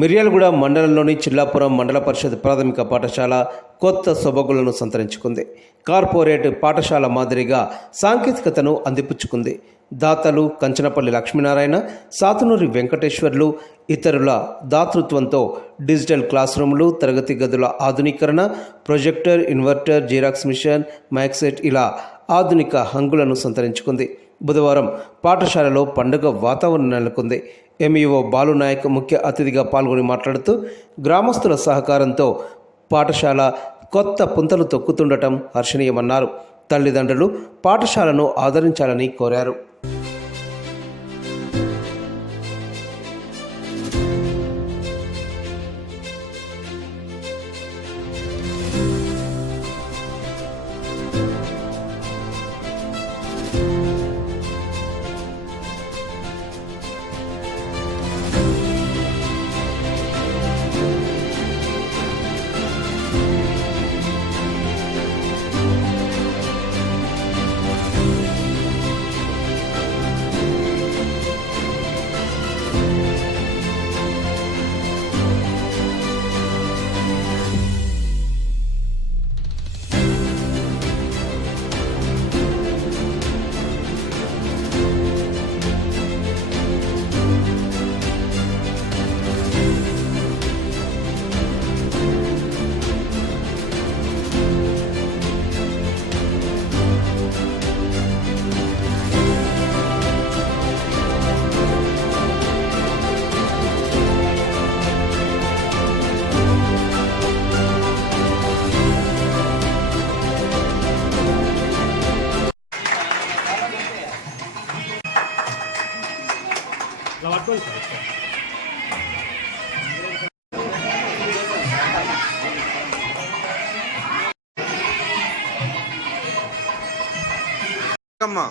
మిర్యాలగూడ మండలంలోని చిల్లాపురం మండల పరిషత్ ప్రాథమిక పాఠశాల కొత్త సొబగులను సంతరించుకుంది. కార్పొరేట్ పాఠశాల మాదిరిగా సాంకేతికతను అందిపుచ్చుకుంది. దాతలు కంచనపల్లి లక్ష్మీనారాయణ, సాతునూరి వెంకటేశ్వర్లు ఇతరుల దాతృత్వంతో డిజిటల్ క్లాస్ రూములు, తరగతి గదుల ఆధునీకరణ, ప్రొజెక్టర్, ఇన్వర్టర్, జిరాక్స్ మిషన్, మైక్సెట్ ఇలా ఆధునిక హంగులను సంతరించుకుంది. బుధవారం పాఠశాలలో పండుగ వాతావరణం నెలకొంది. ఎంఈఓ బాలునాయక్ ముఖ్య అతిథిగా పాల్గొని మాట్లాడుతూ గ్రామస్తుల సహకారంతో పాఠశాల కొత్త పుంతలు తొక్కుతుండటం హర్షణీయమన్నారు. తల్లిదండ్రులు పాఠశాలను ఆదరించాలని కోరారు. అమ్మా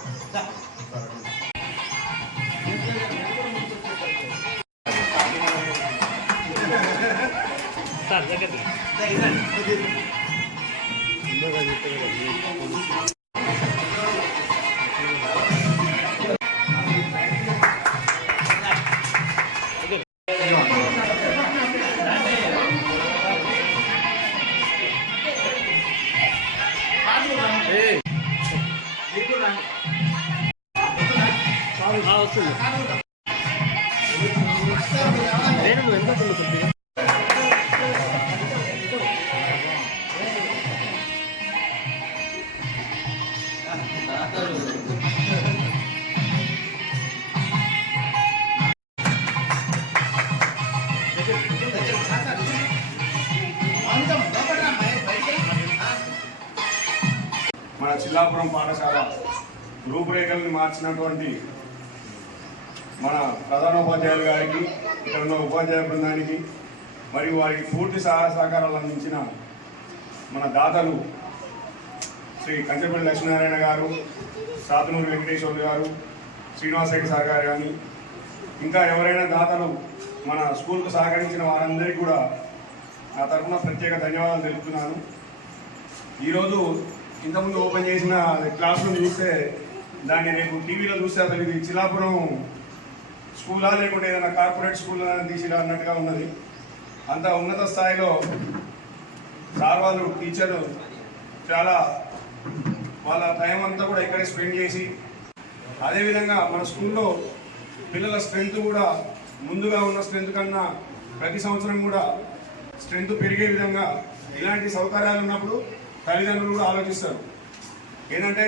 వస్తుంది నేను ఎంత కొద్దిగా మన చిల్లాపురం పాఠశాల రూపురేఖల్ని మార్చినటువంటి మన ప్రధానోపాధ్యాయులు గారికి, ఇక్కడ ఉన్న ఉపాధ్యాయ బృందానికి మరియు వారికి పూర్తి సహాయ సహకారాలు అందించిన మన దాతలు శ్రీ కంచపల్లి లక్ష్మీనారాయణ గారు, సాతునూరి వెంకటేశ్వర్లు గారు, శ్రీనివాస్ రెడ్డి సార్ గారు కానీ ఇంకా ఎవరైనా దాతలు మన స్కూల్కు సహకరించిన వారందరికీ కూడా నా తరఫున ప్రత్యేక ధన్యవాదాలు తెలుపుతున్నాను. ఈరోజు ఇంతకుముందు ఓపెన్ చేసిన క్లాస్ రూమ్ చూస్తే దాన్ని రేపు టీవీలో చూస్తే అసలు ఇది చిల్లాపురం స్కూలా లేకుంటే ఏదైనా కార్పొరేట్ స్కూల్ తీసిరా అన్నట్టుగా ఉన్నది. అంత ఉన్నత స్థాయిలో సార్ వాళ్ళు టీచర్లు చాలా వాళ్ళ టైం అంతా కూడా ఇక్కడే స్పెండ్ చేసి, అదేవిధంగా మన స్కూల్లో పిల్లల స్ట్రెంత్ కూడా ముందుగా ఉన్న స్ట్రెంత్ కన్నా ప్రతి సంవత్సరం కూడా స్ట్రెంత్ పెరిగే విధంగా ఇలాంటి సౌకర్యాలు ఉన్నప్పుడు తల్లిదండ్రులు కూడా ఆలోచిస్తారు. ఏంటంటే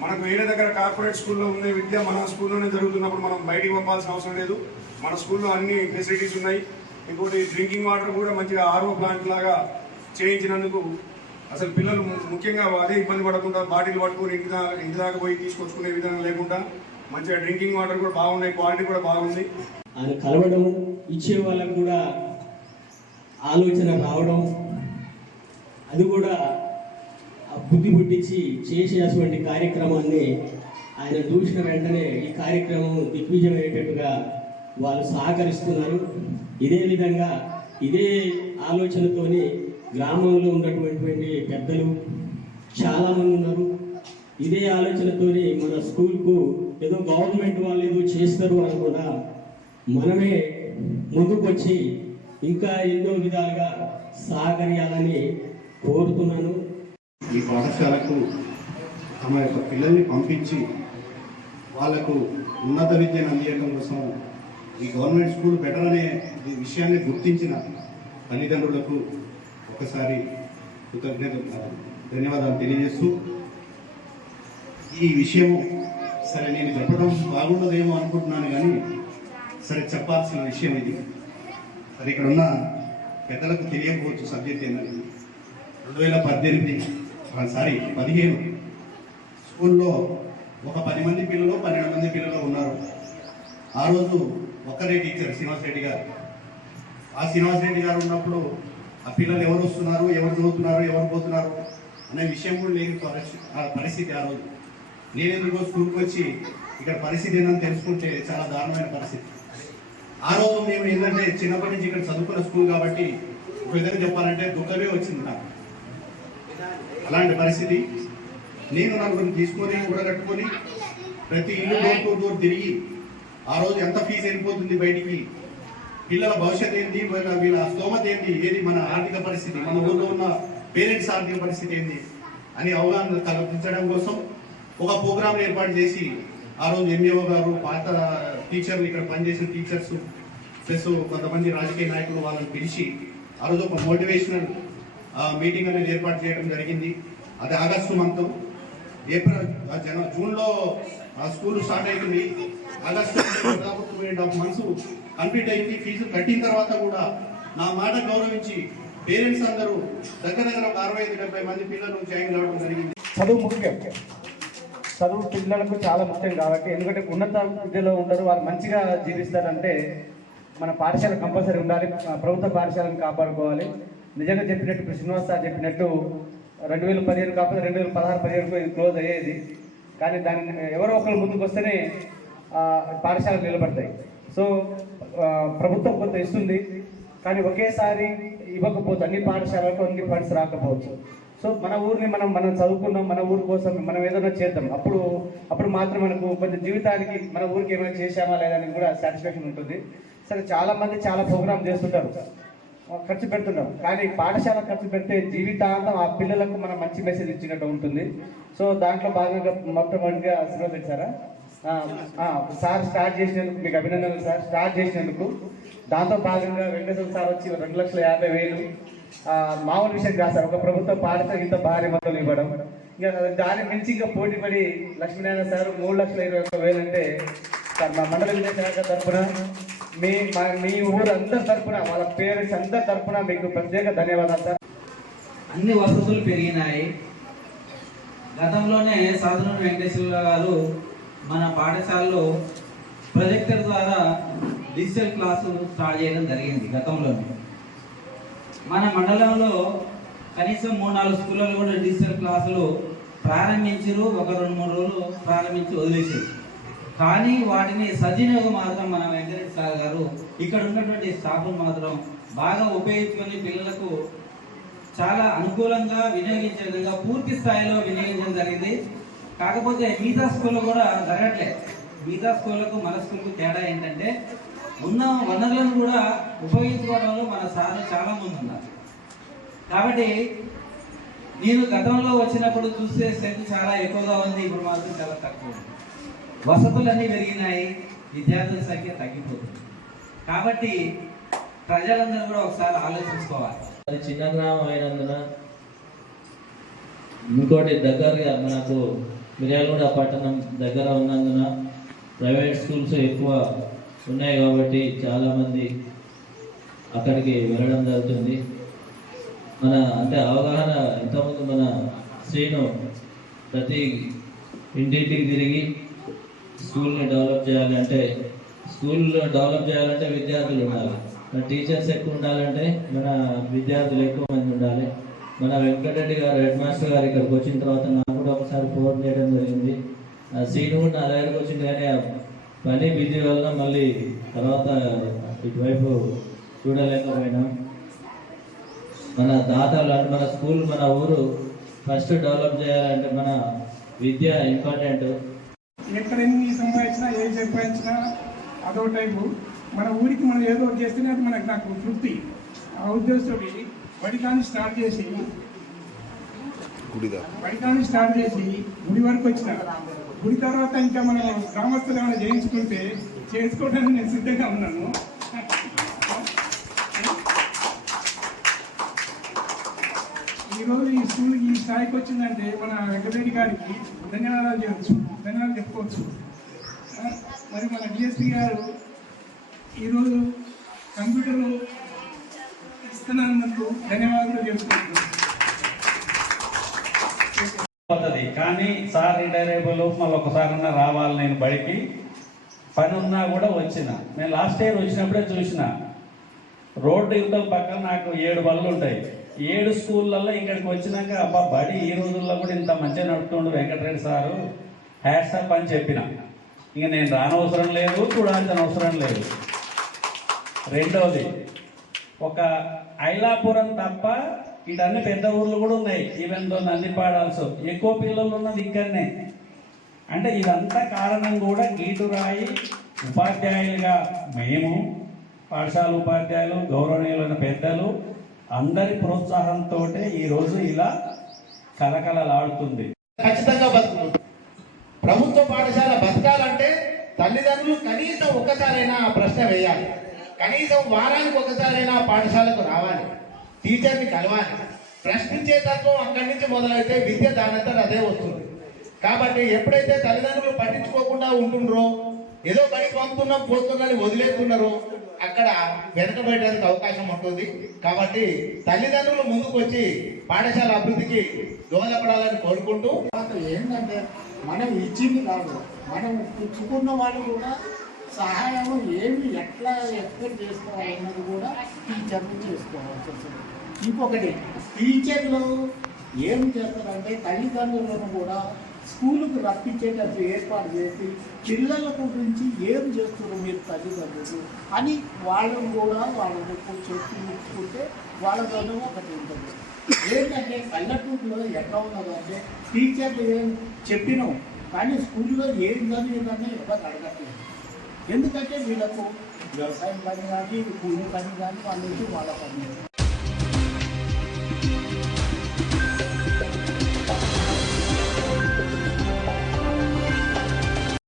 మనకు వేరే దగ్గర కార్పొరేట్ స్కూల్లో ఉండే విద్య మన స్కూల్లోనే జరుగుతున్నప్పుడు మనం బయటికి పంపాల్సిన అవసరం లేదు. మన స్కూల్లో అన్ని ఫెసిలిటీస్ ఉన్నాయి. ఇంకోటి డ్రింకింగ్ వాటర్ కూడా మంచిగా ఆర్ఓ ప్లాంట్ లాగా చేయించినందుకు అసలు పిల్లలు ముఖ్యంగా అదే ఇబ్బంది పడకుండా బాటిల్ పట్టుకుని ఇంటి దాకా పోయి తీసుకొచ్చుకునే విధంగా లేకుండా మంచిగా డ్రింకింగ్ వాటర్ కూడా బాగున్నాయి, క్వాలిటీ కూడా బాగుంది. ఆయన కలవడం, ఇచ్చే వాళ్ళకు కూడా ఆలోచన రావడం, అది కూడా బుద్ధి పుట్టించి చేసేటువంటి కార్యక్రమాన్ని ఆయన చూసిన వెంటనే ఈ కార్యక్రమం దిగ్విజయం అయ్యేటట్టుగా వాళ్ళు సహకరిస్తున్నారు. ఇదే విధంగా ఇదే ఆలోచనతోని గ్రామంలో ఉన్నటువంటి పెద్దలు చాలామంది ఉన్నారు. ఇదే ఆలోచనతోని మన స్కూల్కు ఏదో గవర్నమెంట్ వాళ్ళు ఏదో చేస్తారు అని కూడా మనమే ముందుకు వచ్చి ఇంకా ఎన్నో విధాలుగా సహకరించాలని కోరుతున్నాను. ఈ పాఠశాలకు తమ యొక్క పిల్లల్ని పంపించి వాళ్లకు ఉన్నత విద్యను అందించడం కోసం ఈ గవర్నమెంట్ స్కూల్ బెటర్ అనే ఈ విషయాన్ని గుర్తించిన తల్లిదండ్రులకు ఒకసారి ధన్యవాదాలు తెలియజేస్తూ, ఈ విషయం సరే నేను చెప్పడం బాగుండదేమో అనుకుంటున్నాను, కానీ సరే చెప్పాల్సిన విషయం ఇది. సరే ఇక్కడ ఉన్న పెద్దలకు తెలియకపోవచ్చు సబ్జెక్ట్ ఏంటని. 2015 స్కూల్లో ఒక 10 మంది పిల్లలు 12 మంది పిల్లలు ఉన్నారు. ఆ రోజు ఒక్కరే టీచర్ శ్రీనివాసరెడ్డి గారు. ఆ శ్రీనివాసరెడ్డి గారు ఉన్నప్పుడు ఆ పిల్లలు ఎవరు వస్తున్నారు, ఎవరు చదువుతున్నారు, ఎవరు పోతున్నారు అనే విషయం కూడా లేని పరిస్థితి ఆ రోజు. నేను ఎందుకో స్కూల్కి వచ్చి ఇక్కడ పరిస్థితి ఏంటని తెలుసుకుంటే చాలా దారుణమైన పరిస్థితి. ఆ రోజు మేము ఏంటంటే చిన్నప్పటి నుంచి ఇక్కడ చదువుకున్న స్కూల్ కాబట్టి ఒక విధంగా చెప్పాలంటే దుఃఖమే వచ్చింది నాకు. అలాంటి పరిస్థితి. నేను నలుగురిని తీసుకొని కూడగట్టుకొని ప్రతి ఇల్లు డోర్ తిరిగి ఆ రోజు ఎంత ఫీజు వెళ్ళిపోతుంది బయటికి, పిల్లల భవిష్యత్ ఏంటి, వీళ్ళ స్తోమత ఏంటి, ఏది మన ఆర్థిక పరిస్థితి, మన ఊళ్ళో ఉన్న పేరెంట్స్ ఆర్థిక పరిస్థితి ఏంటి అని అవగాహన కల్పించడం కోసం ఒక ప్రోగ్రామ్ ఏర్పాటు చేసి ఆ రోజు ఎంఈఓ గారు, పాత టీచర్లు, ఇక్కడ పనిచేసిన టీచర్స్ ప్లస్ కొంతమంది రాజకీయ నాయకులు వాళ్ళని పిలిచి ఆ రోజు ఒక మోటివేషనల్ మీటింగ్ అనేది ఏర్పాటు చేయడం జరిగింది. అది ఆగస్టు మంత్. జూన్లో స్కూల్ స్టార్ట్ అయింది. ఆగస్టు 2.5 months కంప్లీట్ అయింది. ఫీజు కట్టిన తర్వాత కూడా నా మాట గౌరవించి పేరెంట్స్ అందరూ దగ్గర ఒక 65-70 మంది పిల్లలు జాయిన్ కావడం జరిగింది. చదువు ముఖ్యం. చదువు పిల్లలకు చాలా ముఖ్యం కాబట్టి, ఎందుకంటే ఉన్నత విద్యలో ఉండరు, వాళ్ళు మంచిగా జీవిస్తారంటే మన పాఠశాల కంపల్సరీ ఉండాలి. ప్రభుత్వ పాఠశాలను కాపాడుకోవాలి. నిజంగా చెప్పినట్టు ఇప్పుడు శ్రీనివాస్ సార్ చెప్పినట్టు 2015 కాకపోతే 2016-17 ఇది క్లోజ్ అయ్యేది. కానీ దాన్ని ఎవరో ఒకరు ముందుకు వస్తేనే పాఠశాలకు నిలబడతాయి. సో ప్రభుత్వం కొంత ఇస్తుంది, కానీ ఒకేసారి ఇవ్వకపోవచ్చు. అన్ని పాఠశాలకు అన్ని ఫండ్స్ రాకపోవచ్చు. సో మన ఊరిని మనం చదువుకున్నాం, మన ఊరి కోసం మనం ఏదైనా చేద్దాం. అప్పుడు మాత్రం మనకు కొంచెం జీవితానికి మన ఊరికి ఏమైనా చేశామా లేదని కూడా సాటిస్ఫాక్షన్ ఉంటుంది. సరే, చాలామంది చాలా ప్రోగ్రామ్ చేస్తుంటారు, ఖర్చు పెడుతుంటాం. కానీ పాఠశాల ఖర్చు పెడితే జీవితాంతం ఆ పిల్లలకు మనం మంచి మెసేజ్ ఇచ్చినట్టు ఉంటుంది. సో దాంట్లో భాగంగా మొట్టమొదటిగా శ్రీనివాస్ సారా సార్ స్టార్ట్ చేసినందుకు మీకు అభినందనలు సార్. స్టార్ట్ చేసినందుకు దాంతో భాగంగా వెంకటేశ్వర సార్ వచ్చి 2,50,000 మామూలు విషయం కాదు సార్. ఒక ప్రభుత్వ పాఠశాల ఇంత భారీ మొత్తం ఇవ్వడం, ఇంకా దాని మించి ఇంకా పోటీపడి లక్ష్మీనారాయణ సార్ 3,21,000 అంటే సార్ మా మండల విద్యాశాఖ తరఫున మీ ఊరు అందరి తరఫున వాళ్ళ పేరెంట్స్ అందరి తరఫున మీకు ప్రత్యేక ధన్యవాదాలు సార్. అన్ని వసతులు పెరిగినాయి. గతంలోనే సాధన వెంకటేశ్వర గారు మన పాఠశాలలో ప్రొజెక్టర్ ద్వారా డిజిటల్ క్లాసులు స్టార్ట్ చేయడం జరిగింది. గతంలోనే మన మండలంలో కనీసం 3-4 స్కూళ్ళలో కూడా డిజిటల్ క్లాసులు ప్రారంభించారు. ఒక 2-3 రోజులు ప్రారంభించి వదిలేసారు. కానీ వాటిని సద్వినియోగం మాత్రం మన వెంకటరెడ్డి సార్ గారు ఇక్కడ ఉన్నటువంటి స్టాఫ్ను మాత్రం బాగా ఉపయోగించుకొని పిల్లలకు చాలా అనుకూలంగా వినియోగించే విధంగా పూర్తి స్థాయిలో వినియోగించడం జరిగింది. కాకపోతే మిగతా స్కూల్లో కూడా జరగట్లేదు. మిగతా స్కూళ్ళకు మన స్కూల్కు తేడా ఏంటంటే ఉన్న వనరులను కూడా ఉపయోగించుకోవడంలో మన సార్లు చాలా మంది ఉన్నారు. కాబట్టి నేను గతంలో వచ్చినప్పుడు చూస్తే స్ట్రెంత్ చాలా ఎక్కువగా ఉంది, ఇప్పుడు మాత్రం చాలా తక్కువ ఉంది. వసతులన్నీ పెరిగినాయి, విద్యార్థుల సంఖ్య తగ్గిపోతుంది. కాబట్టి ప్రజలందరూ కూడా ఒకసారి ఆలోచించుకోవాలి. అది చిన్న గ్రామం అయినందున, ఇంకోటి దగ్గరగా మనకు మిర్యాలగూడ పట్టణం దగ్గర ఉన్నందున ప్రైవేట్ స్కూల్స్ ఎక్కువ ఉన్నాయి కాబట్టి చాలామంది అక్కడికి వెళ్ళడం జరుగుతుంది. మన అంటే అవగాహన ఇంతకుముందు మన శ్రీను ప్రతి ఇంటింటికి తిరిగి స్కూల్ని డెవలప్ చేయాలంటే విద్యార్థులు ఉండాలి, మన టీచర్స్ ఎక్కువ ఉండాలంటే మన విద్యార్థులు ఎక్కువ మంది ఉండాలి. మన వెంకటరెడ్డి గారు హెడ్ మాస్టర్ గారు ఇక్కడికి వచ్చిన తర్వాత నాకు కూడా ఒకసారి ఫోన్ చేయడం జరిగింది. సీను కూడా నా దగ్గరకు వచ్చింది, కానీ పని బిజీ వల్ల మళ్ళీ తర్వాత ఇటువైపు చూడలేకపోయినాం. మన దాతలు అంటే మన స్కూల్ మన ఊరు ఫస్ట్ డెవలప్ చేయాలంటే మన విద్య ఇంపార్టెంట్. ఎక్కడ ఎన్ని సంపాదించినా ఏం సంపాదించినా అదో టైపు. మన ఊరికి మనం ఏదో ఒకటి చేస్తేనే అది నాకు తృప్తి. ఆ ఉద్దేశంతో బడికాన్ని స్టార్ట్ చేసి గుడి వరకు వచ్చిన. గుడి తర్వాత ఇంకా మనం గ్రామస్తులు ఏమైనా చేయించుకుంటే చేసుకోవడానికి నేను సిద్ధంగా ఉన్నాను. ఈరోజు ఈ స్కూల్ ఈ స్థాయికి వచ్చిందంటే మన వెంకటరెడ్డి గారికి ధన్యవాదాలు చెప్పుకోవచ్చు. మరి మన డిఎస్పీ గారు ఈరోజు కంప్యూటర్ ఇస్తున్నందుకు ధన్యవాదాలు చెప్పుకుంటున్నాను. కానీ సార్ రిటైర్ అయిపోయి మళ్ళీ ఒకసారన్నా రావాలి నేను బడికి, పని ఉన్నా కూడా వచ్చిన. నేను లాస్ట్ ఇయర్ వచ్చినప్పుడే చూసిన రోడ్డు యువతల పక్కన నాకు 7 బళ్ళు ఉంటాయి. 7 స్కూళ్ళల్లో ఇక్కడికి వచ్చినాక అబ్బా బడి ఈ రోజుల్లో కూడా ఇంత మంచిగా నడుపుతుండు వెంకటరెడ్డి సారు, హ్యాట్సాప్ అని చెప్పిన. ఇక నేను రానవసరం లేదు, చూడాల్సిన అవసరం లేదు. రెండవది, ఒక ఐలాపురం తప్ప ఇటన్ని పెద్ద ఊర్లు కూడా ఉన్నాయి. ఈవెన్ దో నందిపాడాల్సి ఎక్కువ పిల్లలు ఉన్నది ఇక్కడనే. అంటే ఇదంతా కారణం కూడా గీటురాయి ఉపాధ్యాయులుగా మేము, పాఠశాల ఉపాధ్యాయులు, గౌరవనీయులైన పెద్దలు అందరి ప్రోత్సాహంతో ఈరోజు ఇలా కలకలలాడుతుంది. ఖచ్చితంగా బతుకుతుంది. ప్రభుత్వ పాఠశాల బతకాలంటే తల్లిదండ్రులు కనీసం ఒక్కసారైనా ఆ ప్రశ్న వేయాలి. కనీసం వారానికి ఒకసారైనా పాఠశాలకు రావాలి, టీచర్ని కలవాలి. ప్రశ్నించే తత్వం అక్కడి నుంచి మొదలైతే విద్య దానంతా అదే వస్తుంది. కాబట్టి ఎప్పుడైతే తల్లిదండ్రులు పట్టించుకోకుండా ఉంటుండ్రో, ఏదో బడికి పంపుతున్నాం పోతున్నారని వదిలేస్తున్నారో, అక్కడ వెనకబడడానికి అవకాశం ఉంటుంది. కాబట్టి తల్లిదండ్రులు ముందుకు వచ్చి పాఠశాల అభివృద్ధికి దోహదపడాలని కోరుకుంటూ, ఏంటంటే మనం ఇచ్చింది కాదు, మనం పుచ్చుకున్న వాళ్ళు కూడా సహాయం ఏమి ఎట్లా ఎక్స్పెక్ట్ చేసుకోవాలన్నది కూడా టీచర్లు చేసుకోవాల్సి వస్తుంది. ఇంకొకటి, టీచర్లు ఏం చేస్తారంటే తల్లిదండ్రులను కూడా స్కూలుకు రప్పించేటట్టు ఏర్పాటు చేసి పిల్లల గురించి ఏం చేస్తున్నారు మీరు తల్లిదండ్రులు అని వాళ్ళని కూడా వాళ్ళని చెప్పుకుంటే వాళ్ళతోనే ఒకటి ఉంటుంది. ఏంటంటే పల్లెటూరులో ఎట్లా ఉన్నదంటే టీచర్లు ఏం చెప్పినాం కానీ స్కూల్లో ఏం జరిగిందని ఎవరు అడగట్లేదు. ఎందుకంటే వీళ్ళకు వ్యవసాయం పని కానీ కూలి పని కానీ వాళ్ళకి వాళ్ళ పని